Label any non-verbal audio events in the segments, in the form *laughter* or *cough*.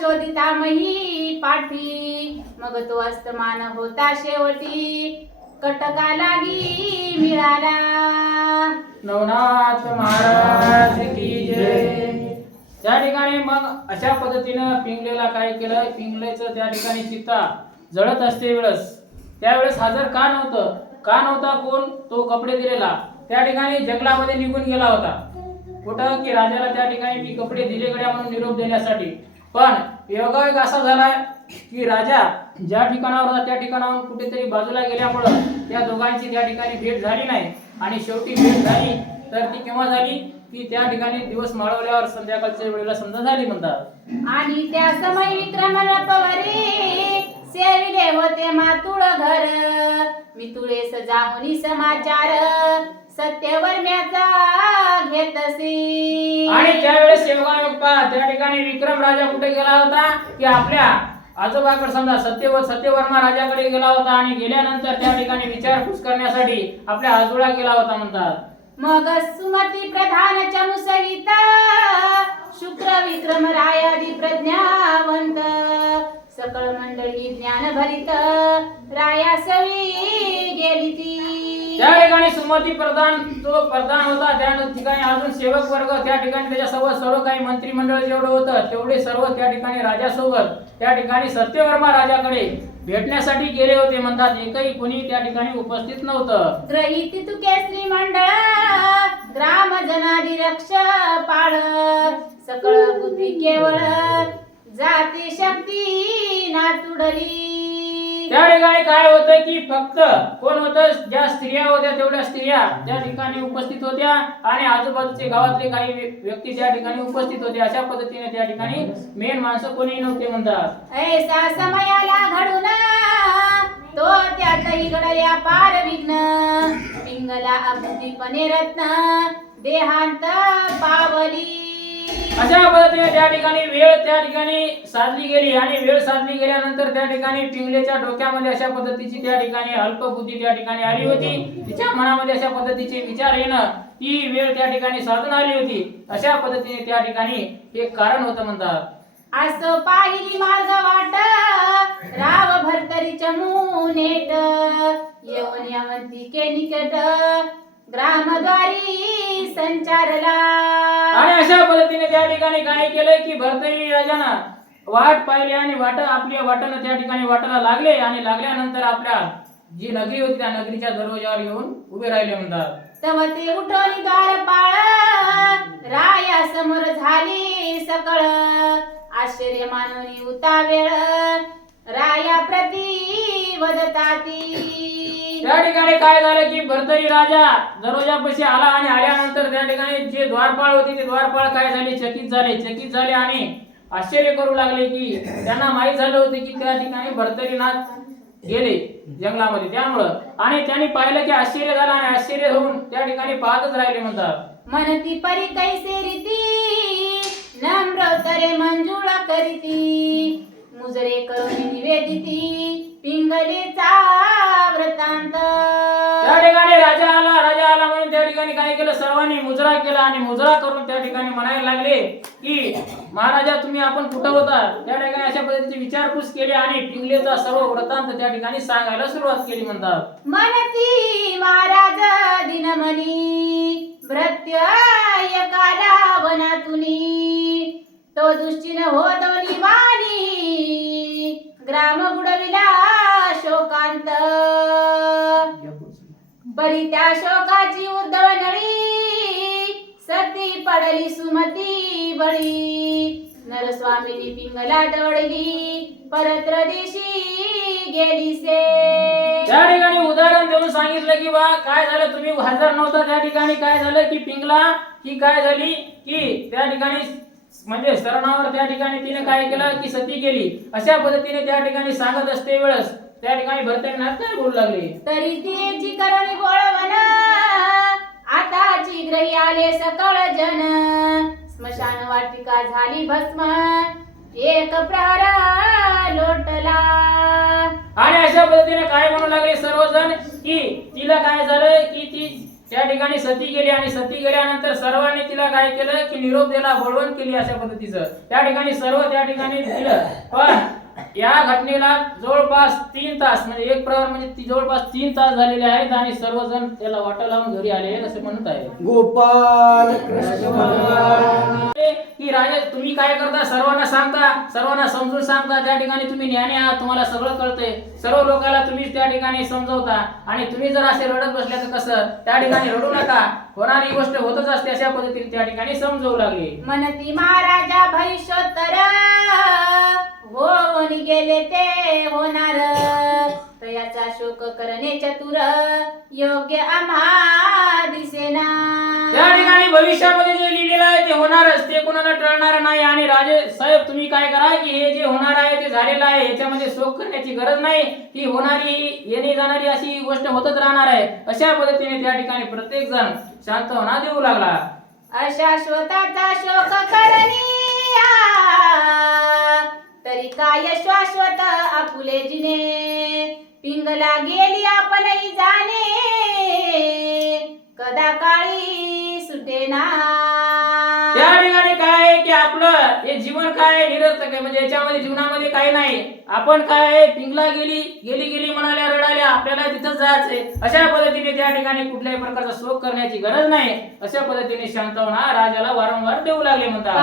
शोधिता मही पाठी. मग तो अस्तमान होता शेवटी. कटका लागी मिळाला. नवनाथ महाराज की जय. त्या ठिकाणी मग अशा पद्धतीनं पिंगलेला काय केलं? पिंगलेचं त्या ठिकाणी चित्ता जळत असते वेळेस. त्यावेळेस हजर का नव्हतं? का नव्हता कोण? तो कपडे दिलेला. त्या ठिकाणी जंगलामध्ये निघून गेला होता. कुठं? की राजाला त्या ठिकाणी मी कपडे दिले गड्या म्हणून निरोप देण्यासाठी. पण योगायोग असा झालाय की राजा ज्या ठिकाणावर होता त्या ठिकाणाहून कुठेतरी बाजूला गेल्यामुळं त्या दोघांची त्या ठिकाणी भेट झाली नाही. आणि शेवटी भेट झाली तर ती केव्हा झाली? की त्या ठिकाणी दिवस माळवल्यावर संध्याकाळच्या वेळेला समजा झाली म्हणतात. आणि त्या समय विक्रम पवारी सेविले होते मातुळ घर. मितुळे सजावणी सजाहुनी समाचार सत्यवर्म्याचा घेतसी आणि त्यावेळेस पहा त्या ठिकाणी विक्रम राजा कुठे गेला होता? की आपल्या आजोबाकडे समजा सत्यव सत्यवर्मा राजाकडे गेला होता आणि गेल्यानंतर त्या ठिकाणी विचारपूस करण्यासाठी आपल्या आजोळा गेला होता म्हणतात. मग सुमती प्रधान चमुसहित शुक्र विक्रम रायादी प्रज्ञावंत सकळ मंडळी ज्ञान भरित रायासवी गेली ती. त्या ठिकाणी सुमती प्रधान तो प्रधान होता त्या ठिकाणी अजून सेवक वर्ग त्या ठिकाणी त्याच्यासोबत सर्व काही मंत्रिमंडळ जेवढं होतं तेवढे सर्व त्या ठिकाणी राजासोबत त्या ठिकाणी सत्यवर्मा राजाकडे भेटण्यासाठी गेले होते म्हणतात. एकही कोणी त्या ठिकाणी उपस्थित नव्हतं. ग्रहिती तू केसरी मंडळ ग्राम जनादी रक्ष पाळ सकळ बुद्धी केवळ जाती शक्ती नातुडली त्या ठिकाणी काय होतं की फक्त कोण होतं? ज्या स्त्रिया होत्या तेवढ्या स्त्रिया त्या ठिकाणी उपस्थित होत्या आणि आजूबाजूचे गावातले काही व्यक्ती त्या ठिकाणी उपस्थित होते अशा पद्धतीने त्या ठिकाणी मेन माणसं कोणी नव्हते म्हणतात. ऐसा समयाला घडून तो त्यातही घडल्या पार विघ्न. पिंगला अगदीपणे रत्न देहांत पावली. अशा पद्धतीने त्या ठिकाणी वेळ त्या ठिकाणी साधली गेली आणि वेळ साधली गेल्यानंतर त्या ठिकाणी पिंगलेच्या डोक्यामध्ये अशा पद्धतीची त्या ठिकाणी अल्पबुद्धी त्या ठिकाणी आली होती. तिच्या मनामध्ये अशा पद्धतीचे विचार येणं ती वेळ त्या ठिकाणी साधून आली होती. अशा पद्धतीने त्या ठिकाणी एक कारण होतं म्हणतात. आज पाहिली मार्ग वाट राव भरतरी मुनेट. येऊन यवंतिके निकट ग्रामद्वारी संचारला. आणि अशा पद्धतीने त्या ठिकाणी काय केलं की भरतरी राजानं वाट पाहिली आणि वाट आपल्या वाटानं त्या ठिकाणी वाटाला लागले आणि लागल्यानंतर आपल्या जी नगरी होती त्या नगरीच्या दरवाजावर येऊन उभे राहिले म्हणतात. तव ते उठवली द्वारपाळ राया समोर झाली सकळ. आश्चर्य मानवनी उतावेळ राया प्रती वदताती. त्या ठिकाणी काय झालं की भरतरी राजा दरोजापाशी आला आणि आल्यानंतर त्या ठिकाणी जे द्वारपाळ होते ते द्वारपाळ काय झाले? चकित झाले. चकित झाले आणि आश्चर्य करू लागले की त्यांना माहीत झालं होतं की त्या ठिकाणी भरतरीनाथ गेले जंगलामध्ये. त्यामुळं आणि त्यांनी पाहिलं की आश्चर्य झालं आणि आश्चर्य होऊन त्या ठिकाणी पाहतच राहिले म्हणतात. मनती परी कैसे रीती? नम्रतरे मंजुळा करीती. मुजरे करून निवेदिती. पिंगलेचा वृत्तांत. त्या ठिकाणी राजा आला राजा आला म्हणून त्या ठिकाणी काय केलं? सर्वांनी मुजरा केला आणि मुजरा करून त्या ठिकाणी म्हणायला लागले की महाराजा तुम्ही आपण कुठं होता? त्या ठिकाणी अशा पद्धतीची विचारपूस केली आणि पिंगलेचा सर्व वृत्तांत त्या ठिकाणी सांगायला सुरुवात केली म्हणतात. मनती महाराज दिनमनी भृत्य एकाला वनातुनी. तो दुश्चिन हो दोन्ही वाणी ग्राम बुडविला शोकांत. बळी त्या शोकाची उर्धव नळी सती पडली सुमती बळी. नरस्वामीनी पिंगला दवडली परत्र दिशी गेली से. त्या ठिकाणी उदाहरण देऊन सांगितलं की बा काय झालं? तुम्ही हजर नव्हता त्या ठिकाणी. काय झालं? की पिंगला ही काय झाली? की त्या ठिकाणी म्हणजे सरणावर त्या ठिकाणी तिने काय केलं? की सती केली. अशा पद्धतीने त्या ठिकाणी सांगत असते वेळेस त्या ठिकाणी भरताना काय बोलू लागले. तरी तिची करणी गोळवण आताची ग्रही आले सकळ जन. स्मशान वाटिका झाली भस्म एक प्रहर लोटला. आणि अशा पद्धतीने काय म्हणू लागले सर्वजण? की तिला काय झालं? की ती त्या ठिकाणी सती गेली आणि सती गेल्यानंतर सर्वांनी तिला काय केलं की निरोप दिला बळवण केली अशा पद्धतीचं. त्या ठिकाणी सर्व त्या ठिकाणी दिलं. पण या घटनेला जवळपास तीन तास म्हणजे एक प्रहर म्हणजे ती जवळपास तीन तास झालेले आहेत आणि सर्वजण त्याला वाटा लावून घरी आले आहेत असे म्हणत आहे गोपाल की राजा तुम्ही काय करता? सर्वांना सांगता सर्वांना समजून सांगता त्या ठिकाणी तुम्ही ज्ञानी आहात तुम्हाला सगळं कळतंय. सर्व लोकांना तुम्ही त्या ठिकाणी समजवता आणि तुम्ही जर असे रडत बसले तर कसं? त्या ठिकाणी रडू नका. होणारी गोष्ट होतच असते अशा पद्धतीने त्या ठिकाणी समजवू लागले. म्हणती महाराजा भविष्योत्तर होऊन गेले ते होणार. तयाचा शोक करणे चतुर योग्य आम्हा दिसेना. त्या ठिकाणी भविष्यामध्ये जे लिहिलेलं आहे ते होणारच ते कोणाला टळणार नाही. आणि राजे साहेब तुम्ही काय करा की हे जे होणार आहे ते झालेलं आहे याच्यामध्ये शोक करण्याची गरज नाही. ही होणारी येणे जाणारी अशी गोष्ट होतच राहणार आहे. अशा पद्धतीने त्या ठिकाणी प्रत्येक जण शांतवना देऊ लागला. अशाश्वताचा शोक करनिया तरी काय शाश्वत आपुले जिने? पिंगला गेली आपणही जाणे. कदा काळी सुटेना? हे जीवन काय आहे? निरर्थक आहे. म्हणजे याच्यामध्ये जीवनामध्ये काही नाही. आपण काय आहे? पिंगला गेली गेली गेली म्हणाल्या रडाल्या आपल्याला तिथंच जायचंय. अशा पद्धतीने त्या ठिकाणी कुठल्याही प्रकारचा शोक करण्याची गरज नाही. अशा पद्धतीने शांतवना राजाला वारंवार देऊ लागले म्हणतात.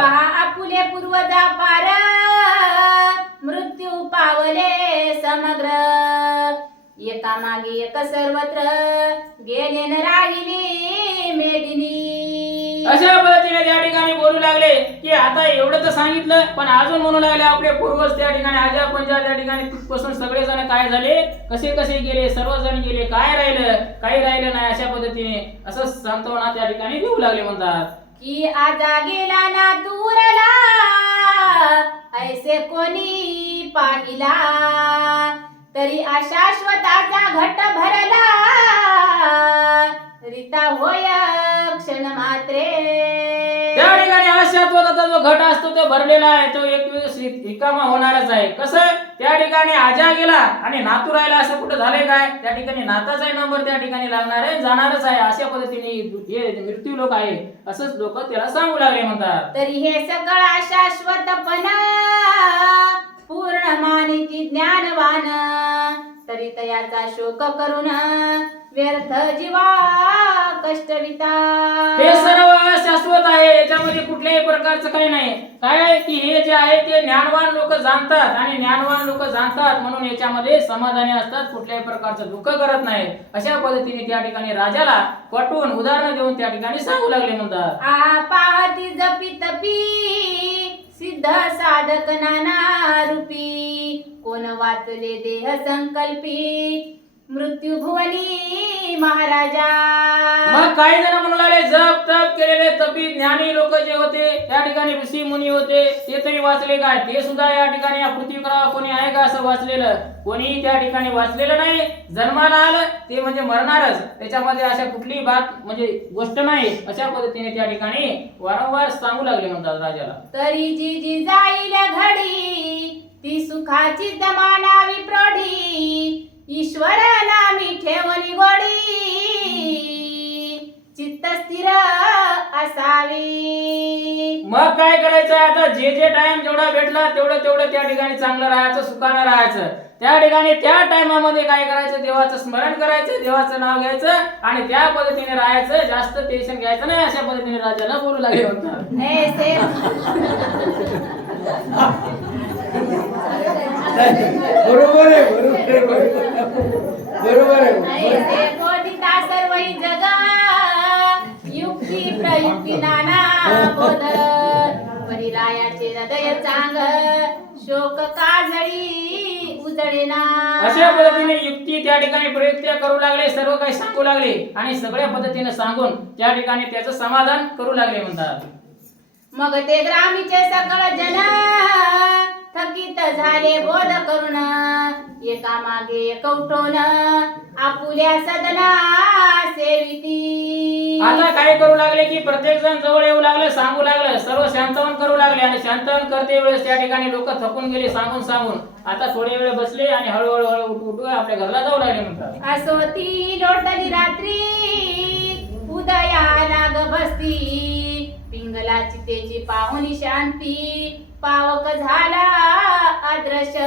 आपुले पूर्वजा पार मृत्यू पावले समग्र. येता मागे येता सर्वत्र गेले न राहिली मेदिनी अशा पद्धतीने त्या ठिकाणी बोलू लागले की आता एवढं तर सांगितलं पण अजून म्हणू लागले आपले पूर्वज त्या ठिकाणी आजा पंजा त्या ठिकाणी तिथपासून सगळेजण काय झाले? कसे कसे गेले? सर्वजण गेले. काय राहिलं? काही राहिलं नाही अशा पद्धतीने. असं सांत्वना त्या ठिकाणी देऊ लागले म्हणतात. की आजा गेला ना दूरला ऐसे कोणी पाहिला? तरी अशाश्वताचा घट भरला. रीता होय क्षण मात्रे. त्या ठिकाणी अशात्वताचा जो घट असतो तो भरलेला आहे तो एक रिकामा होणारच आहे. कसं त्या ठिकाणी आजा गेला आणि नातू राहिला असं कुठं झालंय काय? त्या ठिकाणी नाताचाही नंबर त्या ठिकाणी लागणार आहे जाणारच आहे. अशा पद्धतीने हे मृत्यू लोक आहे. असंच लोक त्याला सांगू लागले म्हणतात. तरी हे सगळा शाश्वतपणा पूर्ण मानिती ज्ञानवान. तरी तयाचा शोक करून व्यर्थ जीवा कष्टविता हे सर्व शाश्वत आहे याच्यामध्ये कुठल्याही प्रकारचं काही नाही. काय आहे की हे जे आहे ते ज्ञानवान लोक जाणतात आणि ज्ञानवान लोक जाणतात म्हणून याच्यामध्ये समाधानी असतात कुठल्याही प्रकारचं दुःख करत नाही अशा पद्धतीने त्या ठिकाणी राजाला पटवून उदाहरण देऊन त्या ठिकाणी सांगू लागले म्हणतात. आ पाहती जपी तपी सिद्ध साधक नाना रूपी. कोण वाचले देह संकल्पी मृत्यू भुवनी महाराजा. मग काही जण म्हणू लागले जप तप केलेले तपी ज्ञानी लोक जे होते त्या ठिकाणी ऋषी मुनी होते ते तरी वाचले काय? ते सुद्धा या ठिकाणी या पृथ्वीकरावर कोणी आहे का असं वाचलेलं? कोणी त्या ठिकाणी वाचलेलं नाही. जन्माला आलं ते म्हणजे मरणारच. त्याच्यामध्ये अशा कुठलीही बात म्हणजे गोष्ट नाही. अशा पद्धतीने त्या ठिकाणी वारंवार सांगू लागले म्हणतात राजाला. तरी जी जी जाईल घडी ती सुखाची दमानावी प्रौढी. ईश्वर नामी ठेवणी गोडी. चित्त स्थिर असावी. मग काय करायचं आता? जे जे टाइम जेवढा भेटला तेवढं तेवढं त्या ठिकाणी चांगलं राहायचं सुखानं राहायचं. त्या ठिकाणी त्या टायमामध्ये काय करायचं? देवाचं स्मरण करायचं देवाचं नाव घ्यायचं आणि त्या पद्धतीने राहायचं. जास्त टेन्शन घ्यायचं नाही अशा पद्धतीने राजाला बोलू लागले. *laughs* बरोबर आहे बरोबर आहे बरोबर आहे. जग युक्ती प्रयुक्ती नाना बोध. परिरायाचे हृदय चांग शोक काजळी उजळेना अशा पद्धतीने युक्ती त्या ठिकाणी प्रयुक्त करू लागले सर्व काही सांगू लागले आणि सगळ्या पद्धतीने सांगून त्या ठिकाणी त्याचं समाधान करू लागले म्हणतात. मग ते ग्रामीचे सकळ जन थकीत झाले बोध करून एका मागे एक उठवून आपुल्या सदना सेविती. आता काय करू लागले की प्रत्येक जण जवळ येऊ लागले सांगू लागलं सर्व शांतवन करू लागले आणि शांतवन करते वेळेस त्या ठिकाणी लोक थकून गेले सांगून सांगून. आता थोडे वेळ बसले आणि हळूहळू हळू उठू उठू आपल्या घरला जाऊ लागले म्हणतात. असोती लोटली रात्री उदयाला ग बसती. पिंगला चितेची पाहुणी शांती पावक झाला अद्रश्य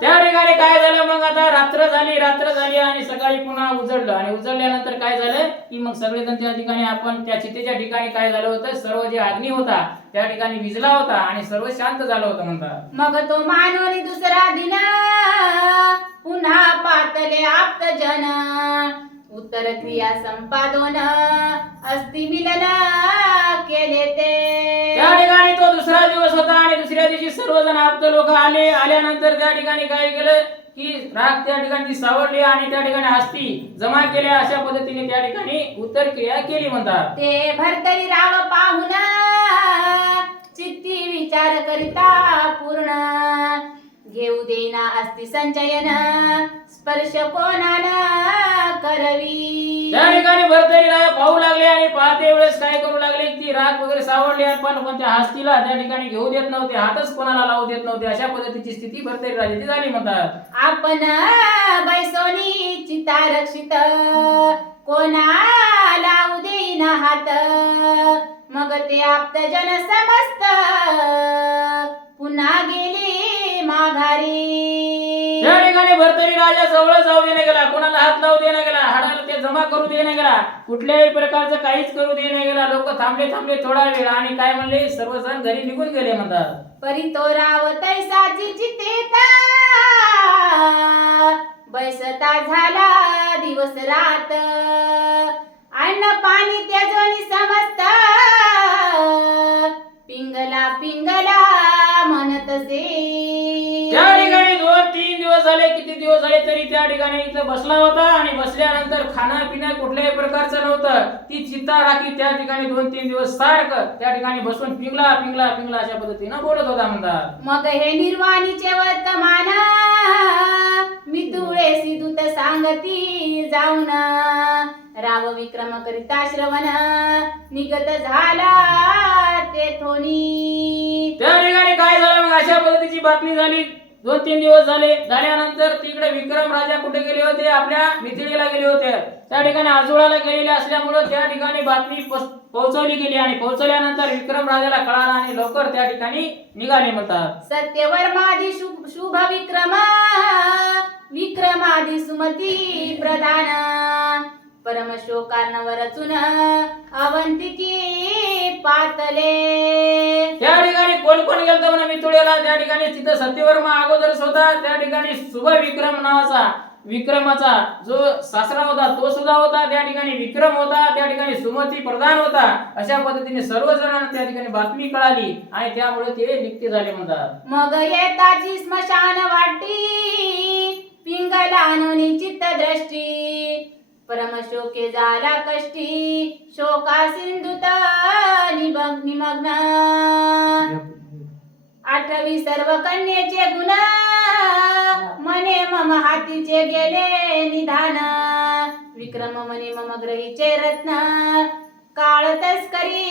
त्या ठिकाणी काय झालं मग आता? रात्र झाली रात्र झाली आणि सकाळी पुन्हा उजळलं आणि उजळल्यानंतर काय झालं? की मग सगळेजण त्या ठिकाणी आपण त्या चितेच्या ठिकाणी काय झालं होतं? सर्व जे अग्नी होता त्या ठिकाणी विजला होता आणि सर्व शांत झालं होतं म्हणतात. मग तो मानवनी दुसरा दिन पुन्हा पातले आप्त जन उत्तर क्रिया संपादन अस्ति मिलन केले त्या ते ठिकाणी तो दुसरा दिवस होता आणि दुसऱ्या दिवशी सर्वजण आप्त लोक आले. आल्यानंतर त्या ठिकाणी काय केलं की राग त्या ठिकाणी सावरली आणि त्या ठिकाणी हस्ती जमा केल्या. अशा पद्धतीने त्या ठिकाणी उत्तर क्रिया केली म्हणतात. ते भरतरी राव पाहुन चित्ती विचार करिता पूर्ण. घेऊ देना अस्ति संचयन. स्पर्श कोणाला करवी? त्या ठिकाणी भरतरी राय पाहू लागले आणि पाहते वेळेस काय करू लागले की ती राग वगैरे सावरली आणि पण पण त्या हस्तीला त्या ठिकाणी घेऊ देत नव्हते हातच कोणाला लावू देत नव्हते अशा पद्धतीची स्थिती भरतरी राजाची झाली म्हणतात. आपण बैसोनी चिता रक्षित. कोणा लावू देईना हात. मग ते आप्त जन समस्त पुन्हा गेले माघारी. त्या ठिकाणी भरतरी राजा जवळ जाऊ देणे गेला. कोणाला हात लावू देणे गेला. हाडाला ते जमा करू देणे गेला. कुठल्याही प्रकारचं काहीच करू देणे गेला. लोक थांबले थांबले थोडा वेळ आणि काय म्हणले? सर्वजण घरी निघून गेले म्हणतात. परी तो राव तैसाची चितेता बैसता झाला दिवस रात. अन्न पाणी त्याजोनी समजत पिंगला पिंगला म्हणत से झाले किती दिवस झाले तरी त्या ठिकाणी इथं बसला होता आणि बसल्यानंतर खाणं पिणं कुठल्याही प्रकारचं नव्हतं. ती चित्ता राखी त्या ठिकाणी दोन तीन दिवस सारखं त्या ठिकाणी बसून पिंगला पिंगला पिंगला अशा पद्धतीनं बोलत होता म्हणतात. मग हे निर्वाणीचे वर्तमान मी तुळेसी दूत सांगती जाऊन. राव विक्रम करिता श्रवण निगत झाला तेथोनी त्या ठिकाणी काय झालं? मग अशा पद्धतीची बातमी झाली. दोन तीन दिवस झाले. झाल्यानंतर तिकडे विक्रम राजा कुठे गेले होते? आपल्या मिथिळेला गेले होते. त्या ठिकाणी आजोळाला गेलेले असल्यामुळं त्या ठिकाणी बातमी पस- पोहोचवली गेली आणि पोहोचवल्यानंतर विक्रम राजाला कळाला आणि लवकर त्या ठिकाणी निघाले म्हणतात. सत्यवर्मादि शुभ विक्रमा विक्रम सुमती प्रधान. परम शोकार्णव रचून अवंतिकी पातले. त्या ठिकाणी कोण कोण गेलतो म्हणा मिथुळेला त्या ठिकाणी तिथं सत्यवर्मा अगोदरच होता त्या ठिकाणी शुभ विक्रम नावाचा विक्रमाचा जो सासरा होता तो सुद्धा होता. त्या ठिकाणी विक्रम होता त्या ठिकाणी सुमती प्रधान होता. अशा पद्धतीने सर्व जणांना त्या ठिकाणी बातमी कळाली आणि त्यामुळे ते नित्य झाले म्हणतात. मग येताची स्मशान वाटी पिंगलानुनी चित्त दृष्टी परमशोके झाला कष्टी शोका सिंधुत निमग्न. आठवी सर्व कन्येचे गुण मने मम हातीचे गेले निधान. विक्रम मने मम ग्रहीचे रत्न काळ तस्करी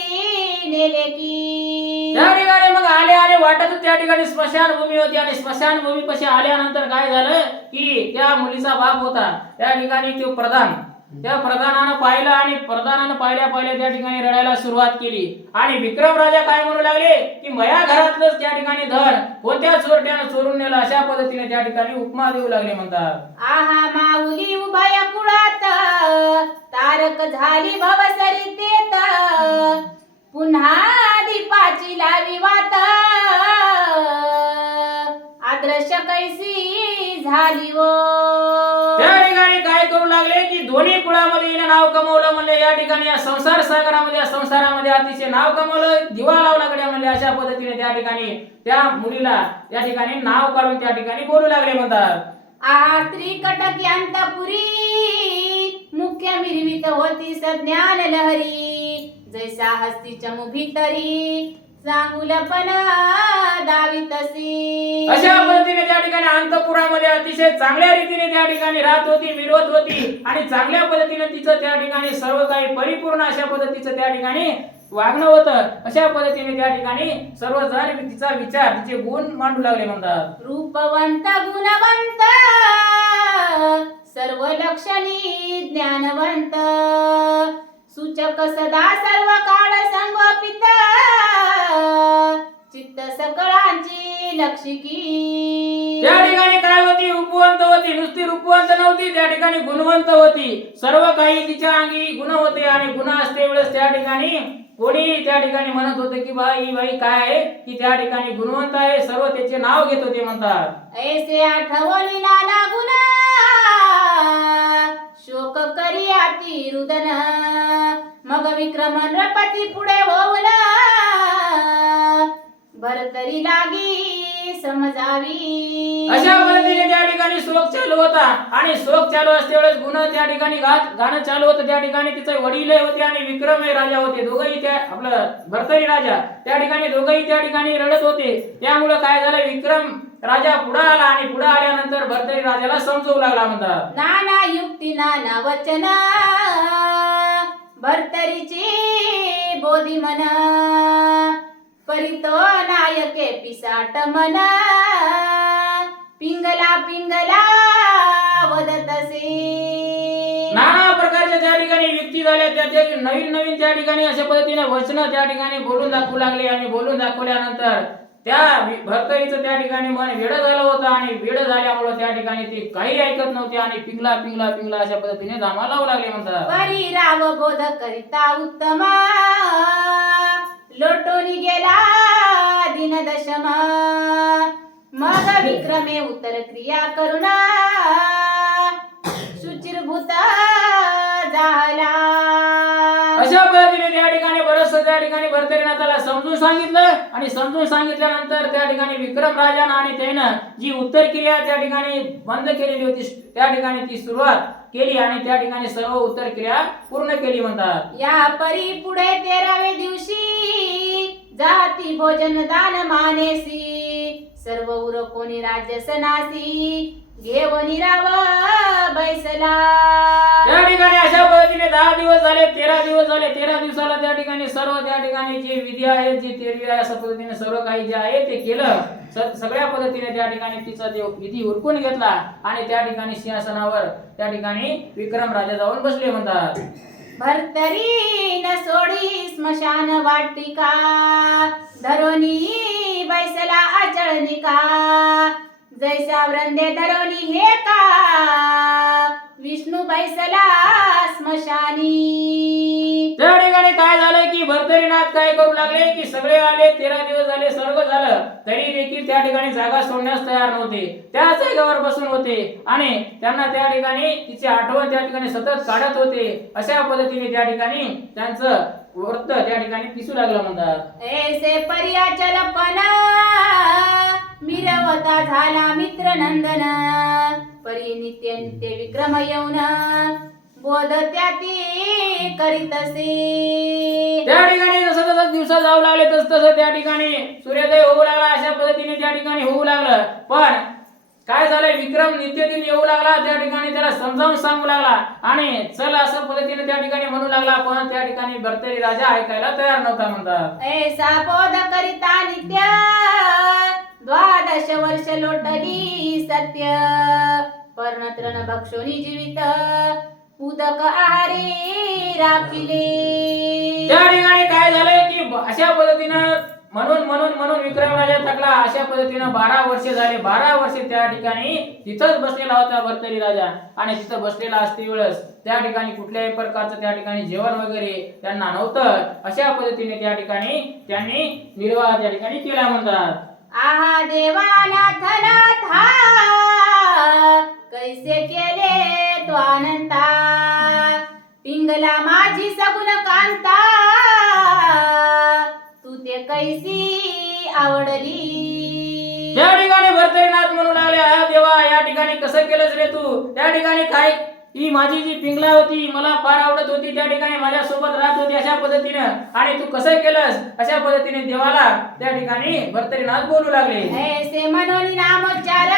नेले की. त्या ठिकाणी मग आले आणि वाटत त्या ठिकाणी स्मशानभूमी होती आणि स्मशानभूमी पशी आल्यानंतर काय झालं की त्या मुलीचा बाप होता. त्या ठिकाणी तो प्रधान. त्या प्रधानानं पाहिलं आणि प्रधानानं पाहिल्या पाहिल्या त्या ठिकाणी रडायला सुरुवात केली. आणि विक्रम राजा काय म्हणू लागले की मया घरातलंच त्या ठिकाणी धन कोणत्या चोरट्यानं चोरून नेलं? अशा पद्धतीने त्या ठिकाणी उपमा देऊ लागले म्हणतात. आहा माऊली उभय कुळात तारक झाली भवसरितेत. पुन्हा कैसी झाली वो? त्या ठिकाणी काय करू लागले की दोन्ही कुळामध्ये हिनं नाव कमवलं म्हणजे या ठिकाणी या संसार सागरामध्ये या संसारामध्ये अतिशय नाव कमवलं दिवा लावला गड्या म्हणजे अशा पद्धतीने त्या ठिकाणी त्या मुलीला त्या ठिकाणी नाव काढून त्या ठिकाणी बोलू लागले म्हणतात. आहा स्त्री कटकी अंतपुरी मुख्य मिरवित होती सज्ञान लहरी. जैसा हस्ती चमू भीतरी दावितसी अशा पद्धतीने त्या ठिकाणी अंतपुरामध्ये अतिशय चांगल्या रीतीने त्या ठिकाणी राहत होती विरोध होती आणि चांगल्या पद्धतीने तिचं त्या ठिकाणी सर्व काही परिपूर्ण अशा पद्धतीचं त्या ठिकाणी वागणं होतं. अशा पद्धतीने त्या ठिकाणी सर्वजण तिचा विचार तिचे गुण मांडू लागले म्हणतात. रूपवंत गुणवंत सर्व लक्षणी ज्ञानवंत. सूचक सदा सर्व काळ संगोपित चित्त सकळांची लक्षिकी. त्या ठिकाणी काय होती? रूपवंत होती. नुसती रूपवंत नव्हती. त्या ठिकाणी गुणवंत होती. सर्व काही तिच्या अंगी गुण होते आणि गुण असते वेळेस त्या ठिकाणी कोणी त्या ठिकाणी म्हणत होते की बाई ही बाई काय आहे? की त्या ठिकाणी गुणवंत आहे. सर्व त्याचे नाव घेत होते म्हणतात. ऐसे आठवणी नाना गुण. शोक करी ती रुदन. मग विक्रम नृपती पुढे होऊन भरतरी लागी समजावी. अशा पद्धतीने त्या ठिकाणी शोक चालू होता आणि शोक चालू असते वेळेस गुण त्या ठिकाणी गाणं चालू होतं. त्या ठिकाणी तिचे वडील होते आणि विक्रम हे राजा होते. दोघंही त्या आपलं भरतरी राजा त्या ठिकाणी दोघंही त्या ठिकाणी रडत होते. त्यामुळं काय झालं? विक्रम राजा पुढे आला आणि पुढे आल्यानंतर भरतरी राजाला समजवू लागला म्हणतात. नाना युक्ती नाना वचन. भरतरीची बोधी मन करीतो नायके पिसाट मन. पिंगला पिंगला वदतसे नाना प्रकारच्या त्या ठिकाणी व्यक्ती झाल्या त्या नवीन नवीन त्या ठिकाणी अशा पद्धतीने वचन त्या ठिकाणी बोलून दाखवू लागले आणि बोलून दाखवल्यानंतर त्या भरतरीचं त्या ठिकाणी मन वेड झालं होतं आणि वेड झाल्यामुळं त्या ठिकाणी ते काही ऐकत नव्हते आणि पिंगला पिंगला पिंगला अशा पद्धतीने धामा लावू लागले म्हणतात. परी राव बोध करिता उत्तम. लोटोनी गेला दिन दशम मग विक्रमे उत्तर क्रिया करुणा. शुचिरभूत झाला. ठिकाणी भरतरीनाथाला समजून सांगितलं आणि समजून सांगितल्यानंतर त्या ठिकाणी विक्रम राजानं आणि त्यानं जी उत्तर क्रिया त्या ठिकाणी बंद केलेली होती त्या ठिकाणी ती सुरुवात केली आणि त्या ठिकाणी सर्व उत्तर क्रिया पूर्ण केली म्हणतात. या परी पुढे तेरावे दिवशी जाती भोजन दान मानेसी. सर्व उर कोणी राज्य सनासी घेऊन राव बैसला. त्या ठिकाणी अशा पद्धतीने दहा दिवस झाले तेरा दिवस झाले तेरा दिवसाला त्या ठिकाणी सर्व त्या ठिकाणी जे विधी आहेत जे तेरवी आहे अशा पद्धतीने सर्व काही जे आहे ते केलं. सगळ्या पद्धतीने त्या ठिकाणी तिचा ते विधी उरकून घेतला आणि त्या ठिकाणी सिंहासनावर त्या ठिकाणी विक्रम राजा जाऊन बसले म्हणतात. भरतरी न सोडी स्मशान वाटिका धरोनी बैसला अचळनिका जैसा वृंदे धरोनी हे का? विष्णू बैसला स्मशानी। त्या ठिकाणी काय झालं की भरतरीनाथ काय करू लागले की सगळे आले तेरा दिवस झाले सर्व झालं. तरी देखील त्या ठिकाणी जागा सोडण्यास तयार नव्हते. त्या जागेवर बसून होते आणि त्यांना त्या ठिकाणी तिची आठवण त्या ठिकाणी सतत काढत होते. अशा पद्धतीने त्या ठिकाणी त्यांचं वृत्त त्या ठिकाणी दिसू लागलं म्हणतात. ऐसे पण मिरवता झाला मित्र नंदन परी नित्य नित्य विक्रम येऊन बोध त्याती करीत असे त्या ठिकाणी जसं जसं दिवस जाऊ लागले तस तसं त्या ठिकाणी सूर्योदय होऊ लागला अशा पद्धतीने त्या ठिकाणी होऊ लागलं. पण काय झालंय विक्रम नित्यदिन येऊ लागला त्या ठिकाणी त्याला समजावून सांगू लागला आणि चल असं पद्धतीने त्या ठिकाणी म्हणू लागला पण त्या ठिकाणी भरतरी राजा ऐकायला तयार नव्हता म्हणतात. ऐसा बोध करिता नित्य. द्वादश वर्ष लोटली सत्य. पर्णत्रण भक्षोनी जीवित. उदक आहारी राखिले. त्या ठिकाणी काय झालंय की अशा पद्धतीनं म्हणून म्हणून म्हणून विक्रम राजा थकला. अशा पद्धतीनं बारा वर्ष झाले. बारा वर्ष त्या ठिकाणी तिथंच बसलेला होता भरतरी राजा. आणि तिथं बसलेला असते वेळेस त्या ठिकाणी कुठल्याही प्रकारचं त्या ठिकाणी जेवण वगैरे त्यांना नव्हतं. अशा पद्धतीने त्या ठिकाणी त्यांनी निर्वाह त्या ठिकाणी केला म्हणतात. आहा देवानाथला नाथा कैसे केले तो आनंदा? पिंगला माझी सगुण कांता तू ते कैसी आवडली? या ठिकाणी भरतरीनाथ म्हणू लागले "अरे देवा या ठिकाणी कसं केलंस रे तू? त्या ठिकाणी काय ही माझी जी पिंगला होती मला फार आवडत होती त्या ठिकाणी माझ्या सोबत राहत होती अशा पद्धतीनं. आणि तू कसं केलंस? अशा पद्धतीने देवाला त्या ठिकाणी भरतरीनाथ बोलू लागले. ऐसे मनोनी नामोच्चार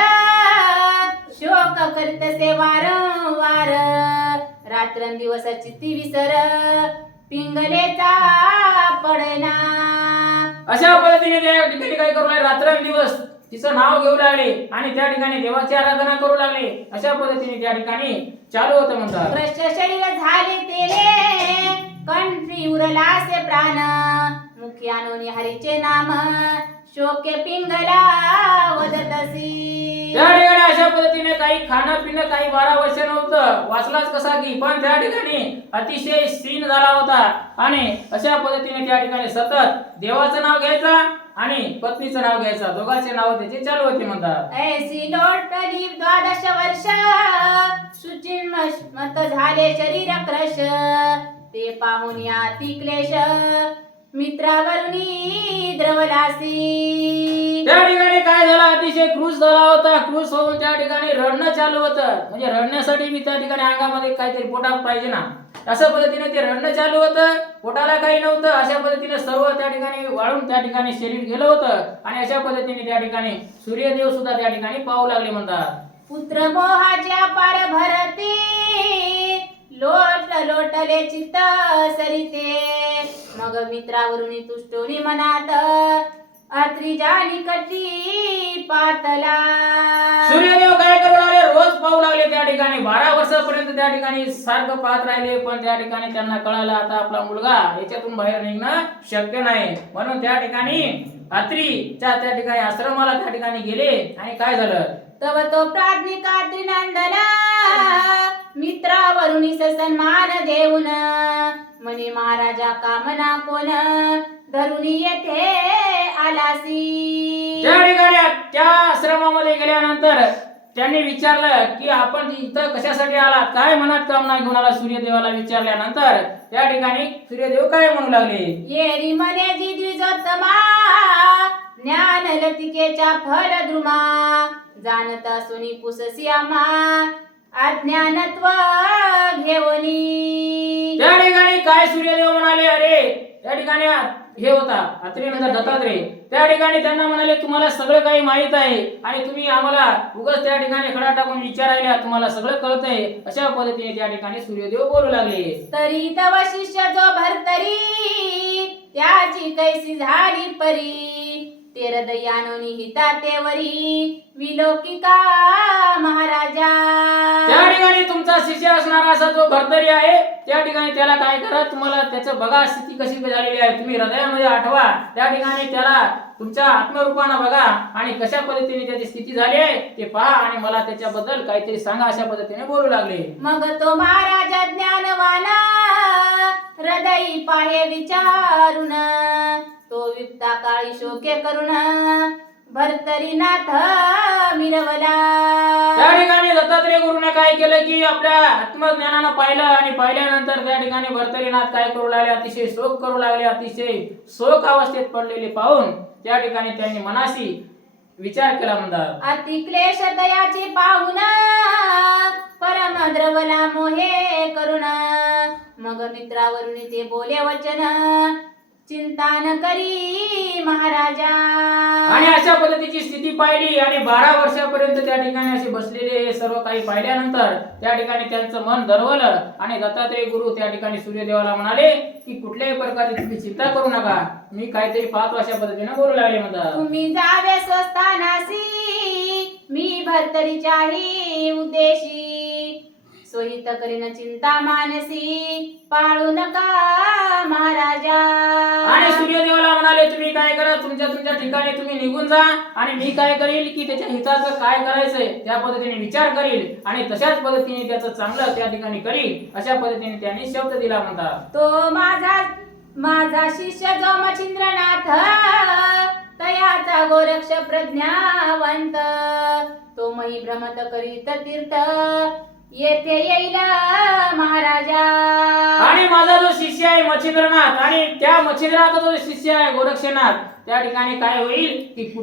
शोक करीतसे वारंवार. रात्रंदिवस चित्ती विसर पिंगलेचा पडना. अशा पद्धतीने त्या ठिकाणी काय करू रात्रंदिवस तिचं नाव घेऊ लागले आणि त्या ठिकाणी देवाची आराधना करू लागले. अशा पद्धतीने त्या ठिकाणी चालू होतं म्हणतात. भ्रष्ट शरीर झाले तेले कंठी उरलासे प्राण. मुखियानोनी हरीचे नाम. शोके पिंगला वदतसी. त्या ठिकाणी अशा पद्धतीने काही खाणं पिणं काही बारा वर्ष नव्हतं वाचलाच कसा की. पण त्या ठिकाणी अतिशय सीन झाला होता. आणि अशा पद्धतीने त्या ठिकाणी सतत देवाचं नाव घ्यायचं आणि पत्नीचं नाव घ्यायचं. दोघांचे नाव त्याचे चालू होते म्हणतात. ऐसी लोटली द्वादश वर्ष शुचिन्मत झाले शरीर क्रश. ते पाहून या ती क्लेश. मित्रावरुनी द्रवलासी. त्या ठिकाणी काय झालं? अतिशय क्रूज झाला होता. क्रूज होऊन त्या ठिकाणी रडणं चालू होतं. म्हणजे रडण्यासाठी मी त्या ठिकाणी अंगामध्ये काहीतरी पोटा पाहिजे ना. अशा पद्धतीने ते रडणं चालू होतं पोटाला काही नव्हतं. अशा पद्धतीने सर्व त्या ठिकाणी वाळून त्या ठिकाणी शरीर गेलं होतं. आणि अशा पद्धतीने त्या ठिकाणी सूर्यदेव सुद्धा त्या ठिकाणी पाहू लागले म्हणतात. पुत्र मोहाच्या पार भरते लोट लोटले चित्त सरिते. मग मित्रावरून तुष्टोनी मनात अत्रिजा निकटी पातला. सूर्यदेव काय करू लागले रोज पाहू लागले त्या ठिकाणी. बारा वर्षापर्यंत त्या ठिकाणी सारखं पाहत राहिले पण त्या ठिकाणी त्यांना कळालं आता आपला मुलगा याच्यातून बाहेर निघणं शक्य नाही. म्हणून त्या ठिकाणी अत्रीच्या त्या ठिकाणी आश्रमाला त्या ठिकाणी गेले आणि काय झालं? तव तो प्राज्ञिका त्रिनंदना मित्रावरुणी सन्मान देऊन म्हणे महाराजा कामना कोण धरुणी येथे आलासी. त्या ठिकाणी त्या आश्रमामध्ये गेल्यानंतर त्यांनी विचारलं की आपण इथं कशासाठी आलात? काय मनात कामना घेऊन आला सूर्यदेवाला विचारल्यानंतर त्या ठिकाणी सूर्यदेव काय म्हणू लागले? येरी मने जी द्विजोत्तमा ज्ञान लतिकेच्या फल द्रुमा जाणत सुनी पुससी आम्हा अज्ञानत्व घेवनी. त्या ठिकाणी काय सूर्यदेव म्हणाले? अरे त्या ठिकाणी हे होता अत्रेनंतर दत्तात्रय त्या ठिकाणी त्यांना म्हणाले तुम्हाला सगळं काही माहीत आहे आणि तुम्ही आम्हाला उगाच त्या ठिकाणी खडा टाकून विचारायला तुम्हाला सगळं कळतंय अशा पद्धतीने त्या ठिकाणी सूर्यदेव बोलू लागले. तरी तव शिष्य जो भरतरी त्याची कैसी झाली परी. ते हृदयानोनी हिता तेवरी विलोकिका महाराजा. त्या ठिकाणी तुमचा शिष्य असणारा असा जो भरतरी आहे त्या ठिकाणी त्याला काय करा तुम्हाला त्याचं बघा स्थिती कशी झालेली आहे. तुम्ही हृदयामध्ये आठवा. त्या ठिकाणी त्याला तुमच्या आत्मरूपानं बघा आणि कशा पद्धतीने त्याची स्थिती झाली आहे ते पहा आणि मला त्याच्याबद्दल काहीतरी सांगा अशा पद्धतीने बोलू लागले. मग तो महाराजा ज्ञानवाना हृदयी पाहे विचारून तो विप्ता काळी शोके करून भरतरीनाथ मिरवला. त्या ठिकाणी दत्तात्रय गुरुने काय केलं की आपल्या आत्मज्ञानानं पाहिलं आणि पाहिल्यानंतर त्या ठिकाणी भरतरीनाथ काय करू लागले? अतिशय शोक करू लागले. अतिशय शोक अवस्थेत पडलेले पाहून त्या ठिकाणी त्यांनी मनाशी विचार केला म्हणतात अति क्लेश दयाचे पाहुन परम द्रवला मोहे करुण मग मित्रावरून ते बोले वचन चिंता न करी महाराजा. आणि अशा पद्धतीची स्थिती पाहिली आणि बारा वर्षापर्यंत त्या ठिकाणी असे बसलेले सर्व काही पाहिल्यानंतर त्या ठिकाणी त्यांचं मन दरवलं आणि दत्तात्रय गुरु त्या ठिकाणी सूर्यदेवाला म्हणाले की कुठल्याही प्रकारची तुम्ही चिंता करू नका. मी काहीतरी पाहतो अशा पद्धतीने बोलू लागले म्हणतात तुम्ही जावे स्वस्थानासी मी भरतरीच्याही उद्देशी सोहित करीन चिंता मानसी पाळू नका महाराजा. आणि सूर्यदेवाला म्हणाले तुम्ही काय करा? तुमच्या तुमच्या ठिकाणी तुम्ही निघून जा आणि मी काय करील की त्याच्या हिताचं काय करायचंय त्या पद्धतीने विचार करील आणि तशाच पद्धतीने त्याचं चांगलं त्या ठिकाणी करील. अशा पद्धतीने त्यांनी शब्द दिला म्हणतात. तो माझा माझा शिष्य जो मच्छिंद्रनाथ तयाचा गोरक्ष प्रज्ञावंत. तो मही भ्रमत करीत तीर्थ येथे येईल महाराजा. आणि माझा जो शिष्य आहे मच्छिंद्रनाथ आणि त्या मच्छिंद्रनाथचा जो शिष्य आहे गोरक्षनाथ त्या ठिकाणी काय होईल? की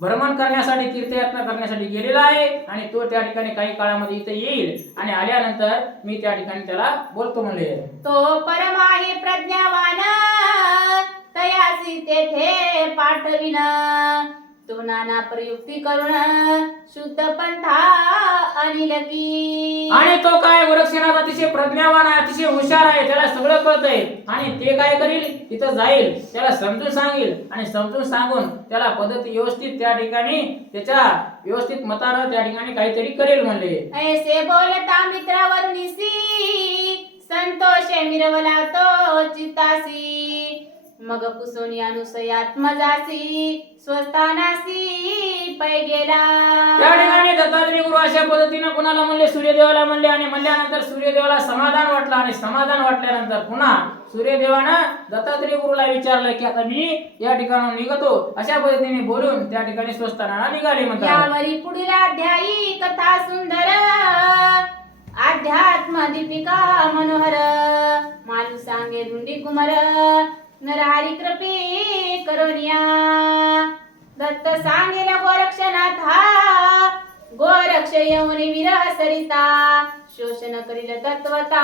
भ्रमण करण्यासाठी तीर्थयात्रा करण्यासाठी गेलेला आहे आणि तो त्या ठिकाणी काही काळामध्ये इथे येईल. आणि आल्यानंतर मी त्या ठिकाणी त्याला बोलतो म्हणले. तो परमाही प्रज्ञावान तयासी तेथे पाठविन. तो नाना प्रयुक्ती करून शुद्ध पंथा अनिल की. आणि तो काय गोरक्षनाथ अतिशय प्रज्ञावान आहे अतिशय हुशार आहे त्याला सगळं कळतंय. आणि ते काय करील? तिथं जाईल त्याला समजून सांगेल. आणि समजून सांगून त्याला पद्धती व्यवस्थित त्या ठिकाणी त्याच्या व्यवस्थित मतानं त्या ठिकाणी काहीतरी करेल म्हणले. ऐसे बोलता मित्रावरुनिसी संतोषे मिरवला तो चित्तासी मग पुसोनी अनुसयात मजासी स्वस्थानासी पै गेला. या ठिकाणी दत्तात्रय गुरु अशा पद्धतीने कुणाला म्हणले सूर्यदेवाला म्हणले आणि म्हणल्यानंतर सूर्यदेवाला समाधान वाटलं आणि समाधान वाटल्यानंतर पुन्हा सूर्यदेवानं दत्तात्रय गुरुला विचारलं की आता मी या ठिकाणून निघतो. अशा पद्धतीने बोलून त्या ठिकाणी स्वस्थानाला निघाले म्हणतात. यावरी पुढील अध्यायी कथा सुंदर अध्यात्म दीपिका मनोहर मालू सांगे धुंडी कुमर नरहारी कृपे करोनिया दत्त सांगेल गोरक्षनाथ. हा गोरक्ष येऊन विरह सरिता. शोषण करील तत्वता.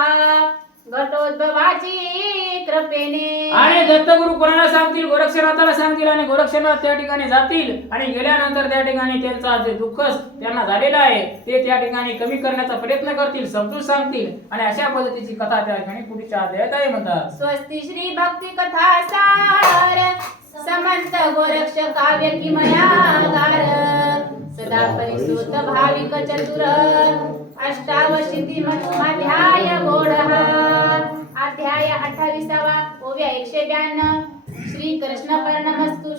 घटोद्भवाची कृपेने. आणि दत्तगुरु कोणाला सांगतील? गोरक्षनाथाला सांगतील आणि गोरक्षनाथ त्या ठिकाणी जातील. आणि गेल्यानंतर त्या ठिकाणी त्यांचा जे दुःख त्यांना झालेलं आहे ते त्या ठिकाणी कमी करण्याचा प्रयत्न करतील समजून सांगतील. आणि अशा पद्धतीची कथा त्या ठिकाणी पुढच्या अध्यायात आहे म्हणतात. स्वस्ति श्री भक्ति कथा सार समंत गोरक्ष काव्य किमया गार सदा परिसुत भाविक चतुर अष्टावशिती मधुमाध्याय गोडहा अध्याय अठ्ठावीसावा ओव्या एकशे ब्याण्णव. श्री कृष्ण पर्णमस्तु